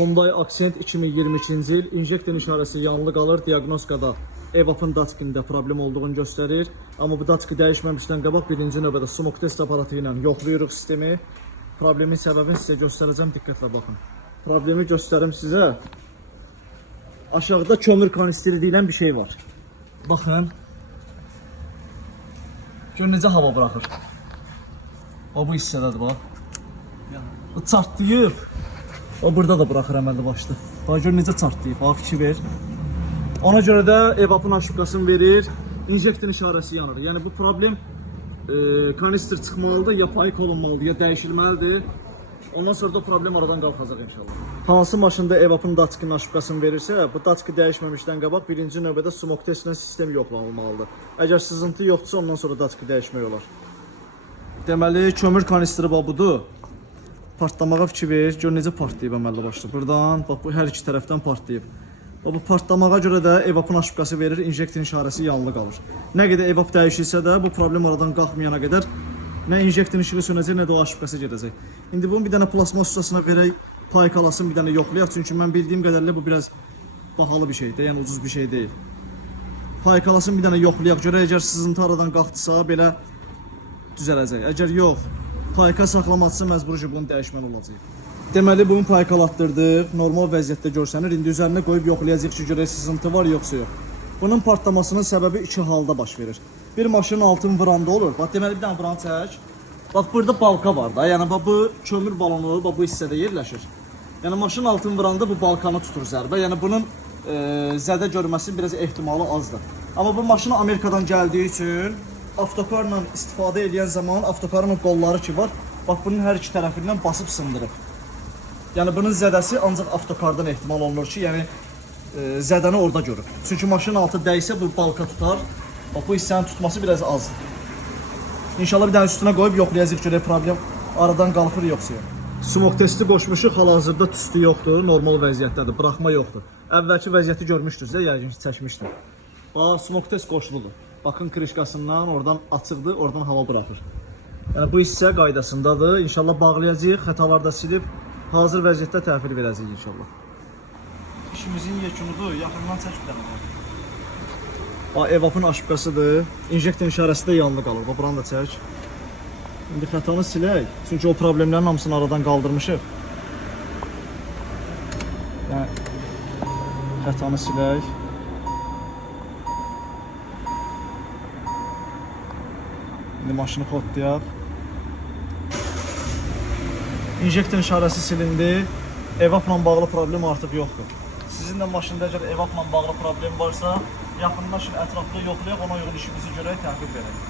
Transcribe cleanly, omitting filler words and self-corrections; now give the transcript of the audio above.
Hyundai Accent 2022-ci il injektor işarəsi yanılı qalır. Diaqnostikada EVAP-ın daçkində problem olduğunu göstərir. Amma bu daçkı dəyişməmişdən qabaq birinci növbədə smoke test aparatı ilə yoxlayırıq sistemi. Problemin səbəbini sizə göstərəcəm, diqqətlə baxın. Problemi göstərim sizə. Aşağıda kömür kanistri deyilən bir şey var. Baxın. Görün necə hava buraxır. O bu hissədədir bax. Bu çartlayıb. O burada da buraxır əməlli başlı. Bax gör necə çartlayıb, bax fikir ver. Ona görə də EVAP-ın aşıbqasını verir, injektor işarəsi yanır. Yəni bu problem kanister çıxmalıdır, ya payk olunmalıdır, ya dəyişilməlidir. Ondan sonra da problem aradan qalxacaq inşallah. Hansı maşında EVAP-ın daçkının aşıbqasını verirsə, bu daçkı dəyişməmişdən qabaq birinci növbədə smoke test ilə sistem yoxlanılmalıdır. Əgər sızıntı yoxdursa, ondan sonra daçkı dəyişmək olar. Deməli, kömür kanistri budur. Partlamağa fikir ver, gör necə partlayıb əməlli başlı. Buradan, bax bu hər iki tərəfdən partlayıb. Bu partlamağa görə də EVAP-ın aşıbqası verir, injektorun işarəsi yanılı qalır. Nə qədər EVAP dəyişilsə də bu problem oradan qalxmayana qədər nə injektorun işığı sönəcək, nə də o aşıbqası gedəcək. İndi bunu bir dənə plasmas ustasına verək, paykalasın, bir dənə yoxlayaq. Çünki mən bildiyim qədərlə bu biraz bahalı bir şeydir, yəni ucuz bir şey deyil. Paykalasın, bir dənə yoxlayaq. Görə əgər sızıntı aradan qalxdısa belə düzələcək. Əgər yox, payka saxlamadsa məcburi bunu dəyişməli olacaq. Deməli bunu paykalatdırdıq, normal vəziyyətdə görsənir. İndi üzərinə qoyub yoxlayacağıq ki, görək sızıntı var yoxsa yox. Bunun partlamasının səbəbi iki halda baş verir. Bir maşının altın vıranda olur. Bax deməli bir dənə vuran çək. Bax burada balka var da. Yəni bax bu kömür balonu bax bu hissədə yerləşir. Yəni maşının altın vıranda bu balkanı tutur zərbə. Yəni bunun zədə görməsi biraz ehtimalı azdır. Amma bu maşın Amerikadan gəldiyi üçün avtokarla istifadə edən zaman avtokarın qolları ki var, bax bunun hər iki tərəfindən basıb sındırıb. Yəni bunun zədəsi ancaq avtokardan ehtimal olunur ki, yəni zədəni orada görür. Çünki maşının altı dəysə bu balka tutar. Bax bu hissənin tutması biraz azdır. İnşallah bir dənə üstünə qoyub yoxlayacağıq görək problem aradan qalxır yoxsa yox. Smoke testi qoşmuşuq, hal-hazırda tüstü yoxdur, normal vəziyyətdədir, buraxma yoxdur. Əvvəlki vəziyyəti görmüşdünüz, yəqin ki çəkmişdim. Bax smoke test qoşuludur. Baxın krişkasından oradan açıqdır, oradan hava buraxır. Yəni bu hissə qaydasındadır. İnşallah bağlayacağıq, xətalar da silib hazır vəziyyətdə təhvil verəcəyik inşallah. İşimizin yekunudur, yaxından çək bir dənə. Bax EVAP-ın aşıbqasıdır. İnjektor işarəsi də yanılı qalır. Bax buranı da çək. İndi xətanı silək. Çünki o problemlərin hamısını aradan qaldırmışıq. Yəni xətanı silək. İndi maşını kodlayaq. İnjektor işarəsi silindi. EVAP-la bağlı problem artıq yoxdur. Sizin də maşında əgər EVAP-la bağlı problem varsa, yaxınlaşın, ətrafda yoxlayaq, ona uyğun işimizi görək, təhvil verək.